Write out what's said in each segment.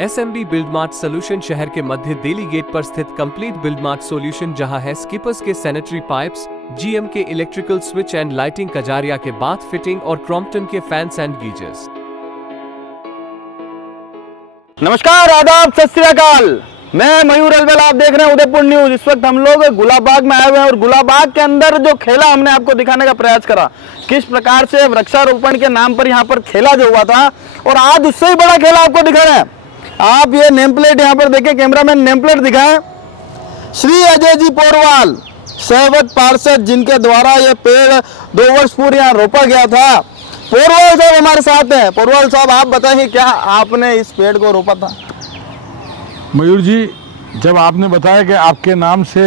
SMB बिल्डमार्ट solution शहर के मध्य Delhi gate पर स्थित कंप्लीट बिल्डमार्ट सोल्यूशन जहां है स्कीपर्स के सैनिटरी पाइप्स, GM के electrical switch and lighting, Kajaria के बाथ फिटिंग और क्रॉम्पटन के फैंस एंड गीजर्स। नमस्कार, आदाब, सत श्री अकाल। मैं मयूर अलवेल, आप देख रहे हैं उदयपुर न्यूज। इस वक्त हम लोग गुलाबबाग में आए हुए हैं और गुलाबबाग के अंदर जो खेला हमने आपको दिखाने का प्रयास करा, किस प्रकार से वृक्षारोपण के नाम पर यहाँ पर खेला जो हुआ था, और आज उससे ही बड़ा खेला आपको दिखा रहे हैं। आप ये नेम प्लेट यहाँ पर देखें, कैमरामैन नेम प्लेट दिखाएं। श्री अजय जी पोरवाल, सहवत पार्षद, जिनके द्वारा ये पेड़ 2 वर्ष पूर्व यहाँ रोपा गया था। पोरवाल साहब हमारे साथ हैं। पोरवाल साहब, आप बताइए क्या आपने इस पेड़ को रोपा था? मयूर जी, जब आपने बताया कि आपके नाम से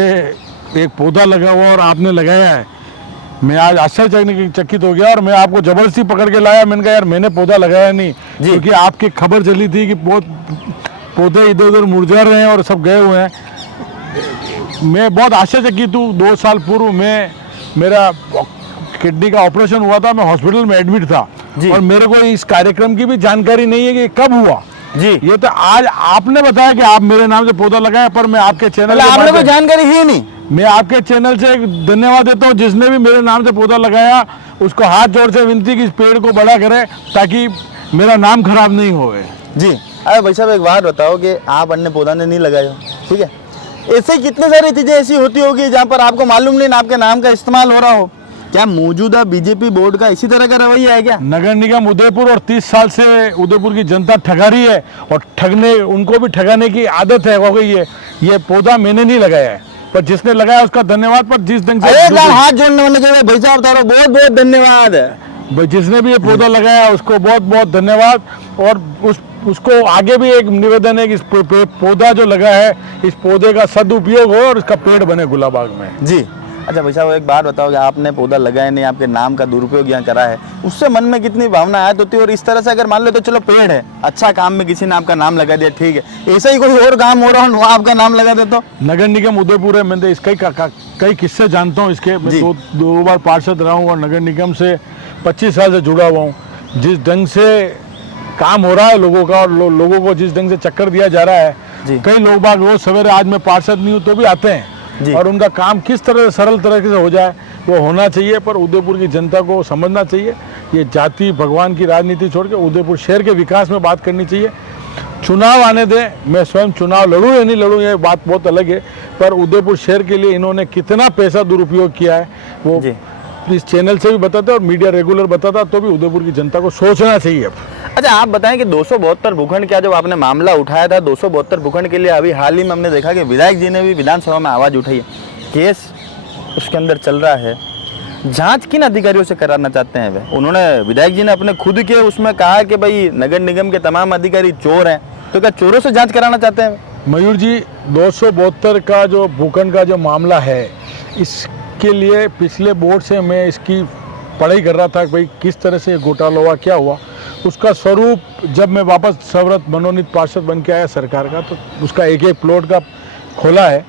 एक पौधा लगा हुआ और आपने लगाया है, मैं आज आश्चर्यचकित हो गया और मैं आपको जबरदस्ती पकड़ के लाया। मैंने कहा यार, मैंने पौधा लगाया नहीं, क्योंकि आपकी खबर चली थी कि बहुत पौधे इधर उधर मुरझा रहे हैं और सब गए हुए हैं। मैं बहुत आश्चर्यचकित हूँ। 2 साल पूर्व मेरा किडनी का ऑपरेशन हुआ था, मैं हॉस्पिटल में एडमिट था और मेरे को इस कार्यक्रम की भी जानकारी नहीं है कि कब हुआ जी। ये तो आज आपने बताया कि आप मेरे नाम से पौधा लगाए, पर मैं आपके चैनल आपने कोई जानकारी ही नहीं। मैं आपके चैनल से धन्यवाद देता हूँ, जिसने भी मेरे नाम से पौधा लगाया उसको हाथ जोड़ से विनती कि इस पेड़ को बड़ा करे ताकि मेरा नाम खराब नहीं होए जी। अरे भाई साहब, एक बात बताओ कि आप अन्य पौधा ने नहीं लगाए हो, ठीक है? ऐसे कितने सारी चीजें ऐसी होती होगी जहाँ पर आपको मालूम नहीं आपके नाम का इस्तेमाल हो रहा हो। क्या मौजूदा बीजेपी बोर्ड का इसी तरह का रवैया है क्या? नगर निगम उदयपुर और 30 साल से उदयपुर की जनता ठगा रही है और उनको भी ठगाने की आदत है, हो गई है। ये पौधा मैंने नहीं लगाया है, पर जिसने लगाया उसका धन्यवाद। पर जिस ढंग से हाथ जोड़ने वाले भाई साहब, तारो बहुत बहुत धन्यवाद है। जिसने भी ये पौधा लगाया उसको बहुत बहुत धन्यवाद। और उसको आगे भी एक निवेदन है कि इस पौधा जो लगा है, इस पौधे का सदुपयोग हो और इसका पेड़ बने गुलाबबाग में जी। अच्छा भाई साहब, एक बात बताओ कि आपने पौधा लगाया नहीं, आपके नाम का दुरुपयोग यहाँ करा है, उससे मन में कितनी भावना आयत होती है? और इस तरह से अगर मान लो तो चलो पेड़ है, अच्छा काम में किसी ने आपका नाम लगा दिया, ठीक है, ऐसा ही कोई और काम हो रहा हो आपका नाम लगा दे तो? नगर निगम उदयपुर है, मैं इसका कई किस्से जानता हूँ इसके। मैं 2 बार पार्षद रहा हूँ और नगर निगम से 25 साल से जुड़ा हुआ हूँ। जिस ढंग से काम हो रहा है लोगों का और लोगों को जिस ढंग से चक्कर दिया जा रहा है, कई लोग बाग रोज सवेरे, आज मैं पार्षद नहीं हूँ तो भी आते हैं और उनका काम किस तरह सरल तरीके से हो जाए वो होना चाहिए। पर उदयपुर की जनता को समझना चाहिए, ये जाति भगवान की राजनीति छोड़ के उदयपुर शहर के विकास में बात करनी चाहिए। चुनाव आने दें, मैं स्वयं चुनाव लड़ूँ या नहीं लड़ूँ ये बात बहुत अलग है, पर उदयपुर शहर के लिए इन्होंने कितना पैसा दुरुपयोग किया है वो इस चैनल से भी बताता है और मीडिया रेगुलर बताता, तो भी उदयपुर की जनता को सोचना चाहिए। अच्छा, आप बताएं कि 272 भूखंड का जब आपने मामला उठाया था, 272 भूखंड के लिए अभी हाल ही में हमने देखा कि विधायक जी ने भी विधानसभा में आवाज उठाई है। केस उसके अंदर चल रहा है, जांच किन अधिकारियों से कराना चाहते हैं वे? उन्होंने, विधायक जी ने अपने खुद के उसमें कहा कि भाई नगर निगम के तमाम अधिकारी चोर हैं, तो क्या चोरों से जाँच कराना चाहते हैं? मयूर जी, 272 का जो भूखंड का जो मामला है, इसके लिए पिछले बोर्ड से मैं इसकी पढ़ाई कर रहा था कि भाई किस तरह से घोटाला हुआ, क्या हुआ। उसका स्वरूप जब मैं वापस सर्वरत मनोनीत पार्षद बन के आया सरकार का, तो उसका एक प्लॉट का खोला है।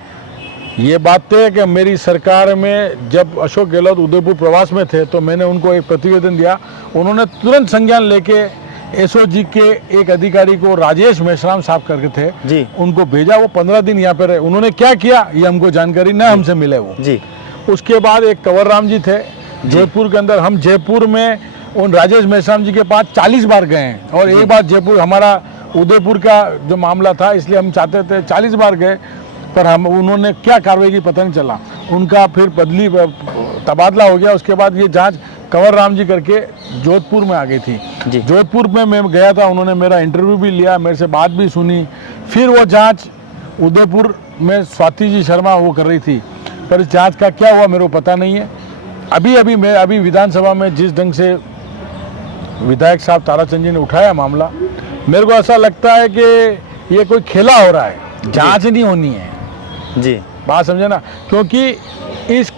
ये बात तय है कि मेरी सरकार में जब अशोक गहलोत उदयपुर प्रवास में थे तो मैंने उनको एक प्रतिवेदन दिया, उन्होंने तुरंत संज्ञान लेके SOG के एक अधिकारी को, राजेश मेश्राम साहब करके थे जी, उनको भेजा। वो 15 दिन यहाँ पे रहे। उन्होंने क्या किया ये हमको जानकारी न हमसे मिले वो जी। उसके बाद एक कंवर राम जी थे जयपुर के अंदर, हम जयपुर में उन राजेश मेश्राम जी के पास 40 बार गए हैं और एक बार जयपुर, हमारा उदयपुर का जो मामला था इसलिए हम चाहते थे 40 बार गए, पर उन्होंने क्या कार्रवाई की पता नहीं चला। उनका फिर तबादला हो गया। उसके बाद ये जांच कंवर राम जी करके जोधपुर में आ गई थी। जोधपुर में मैं गया था, उन्होंने मेरा इंटरव्यू भी लिया, मेरे से बात भी सुनी। फिर वो जाँच उदयपुर में स्वाति जी शर्मा वो कर रही थी, पर इस जाँच का क्या हुआ मेरे को पता नहीं है। अभी विधानसभा में जिस ढंग से विधायक साहब ताराचंद जी ने उठाया मामला, मेरे को ऐसा लगता है कि ये कोई खेला हो रहा है, जांच नहीं होनी है जी। बात समझे ना, क्योंकि इस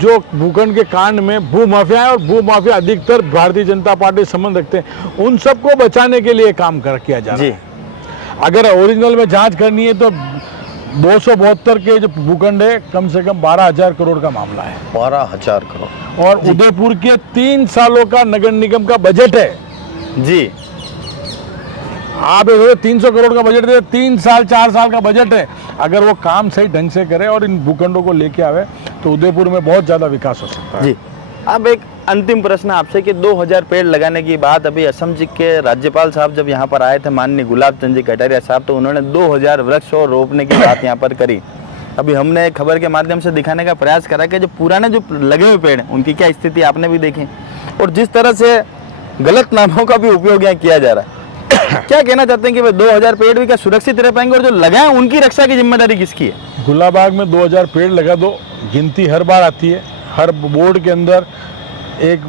जो भूखंड के कांड में भूमाफिया है और भूमाफिया अधिकतर भारतीय जनता पार्टी संबंध रखते हैं, उन सबको बचाने के लिए काम किया जा रहा है। अगर ओरिजिनल में जांच करनी है तो 272 के जो भूखंड है, कम से कम 12,000 करोड़ का मामला है। 12,000 करोड़ और उदयपुर के 3 सालों का नगर निगम का बजट है जी। आप 300 करोड़ का बजट दे, 3 साल 4 साल का बजट है। अगर वो काम सही ढंग से करे और इन भूखंडों को लेके आवे तो उदयपुर में बहुत ज़्यादा विकास हो सकता है। जी, अब एक अंतिम प्रश्न आपसे कि 2000 पेड़ लगाने की बात अभी असम जी के राज्यपाल साहब जब यहाँ पर आए थे, माननीय गुलाब चंद जी कटारिया साहब, तो उन्होंने 2000 वृक्ष और रोपने की बात यहाँ पर करी। अभी हमने खबर के माध्यम से दिखाने का प्रयास करा कि जो पुराने जो लगे हुए पेड़ हैं उनकी क्या स्थिति आपने भी देखी, और जिस तरह से गलत नामों का भी उपयोग यहाँ किया जा रहा है। क्या कहना चाहते हैं कि भाई 2000 पेड़ भी क्या सुरक्षित रह पाएंगे, और जो लगाए उनकी रक्षा की जिम्मेदारी किसकी है? गुलाबाग में 2000 पेड़ लगा दो, गिनती हर बार आती है। हर बोर्ड के अंदर एक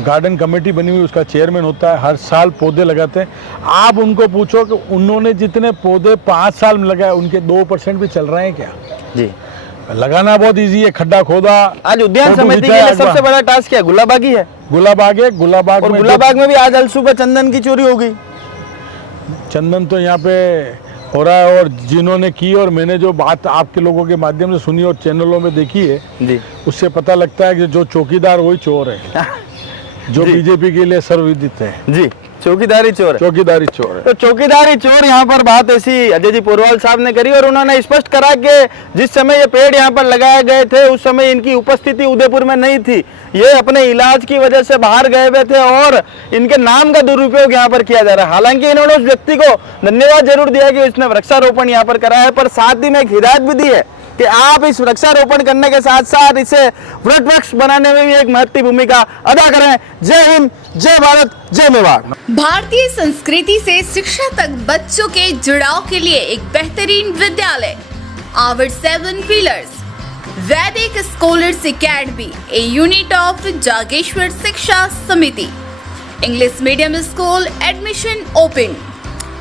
गार्डन कमेटी बनी हुई, उसका चेयरमैन होता है, हर साल पौधे लगाते हैं। आप उनको पूछो कि उन्होंने जितने पौधे 5 साल में लगाए उनके 2% भी चल रहे हैं क्या? जी, लगाना बहुत इजी है, खड्डा खोदा। आज उद्यान फोटो समिति के खिंचाया, लिए सबसे बड़ा टास्क क्या है? गुलाबाग ही है। गुलाबाग है, गुलाबाग और में गुलाबाग में भी आज अलसुबह चंदन की चोरी हो गई। चंदन तो यहाँ पे हो रहा है, और जिन्होंने की, और मैंने जो बात आपके लोगों के माध्यम से सुनी और चैनलों में देखी है जी, उससे पता लगता है कि जो चौकीदार वही चोर है, जो जी। बीजेपी के लिए सर्वविदित है। जी, चौकीदारी चोर है। चौकीदारी चोर है। तो चौकीदारी चोर यहाँ पर बात ऐसी अजय जी पोरवाल साहब ने करी, और उन्होंने स्पष्ट करा कि जिस समय ये पेड़ यहाँ पर लगाए गए थे उस समय इनकी उपस्थिति उदयपुर में नहीं थी। ये अपने इलाज की वजह से बाहर गए हुए थे और इनके नाम का दुरुपयोग यहाँ पर किया जा रहा है। हालांकि इन्होंने उस व्यक्ति को धन्यवाद जरूर दिया कि उसने वृक्षारोपण यहाँ पर करा है, पर साथ ही में एक हिदायत भी दी है कि आप इस वृक्षारोपण करने के साथ साथ इसे वृक्ष बनाने में भी एक महत्वपूर्ण भूमिका अदा करें। जय हिंद, जय भारत, जय मेवाड़। भारतीय संस्कृति से शिक्षा तक बच्चों के जुड़ाव के लिए एक बेहतरीन विद्यालय आवर 7 पिलर्स वैदिक scholars academy, a unit of Jageshwar शिक्षा समिति। English medium school admission open.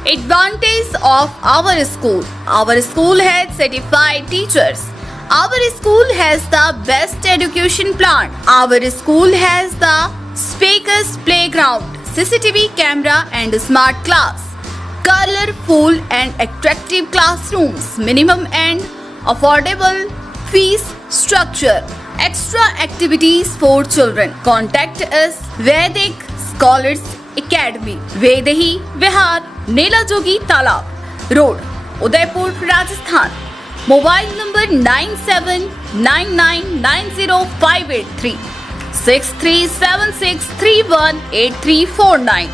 Advantage of our school. Our school has certified teachers. Our school has the best education plan. Our school has the spacious playground, CCTV camera and smart class, colorful and attractive classrooms, minimum and affordable fees structure, extra activities for children. Contact us Vedic Scholars Academy, Vaidehi Vihar, Nela Jogi तालाब road, Udaipur, Rajasthan. Mobile number 9799905836 6376318349।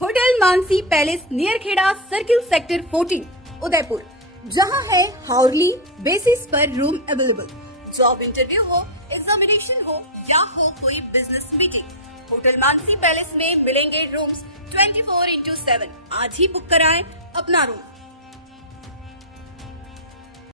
Hotel Mansi palace near Kheda circle sector 14 Udaipur, जहां है hourly basis पर room available. Job interview हो, examination हो या हो कोई business meeting, hotel Mansi palace में मिलेंगे रूम्स 24/7। आज ही बुक कराएं अपना रूम।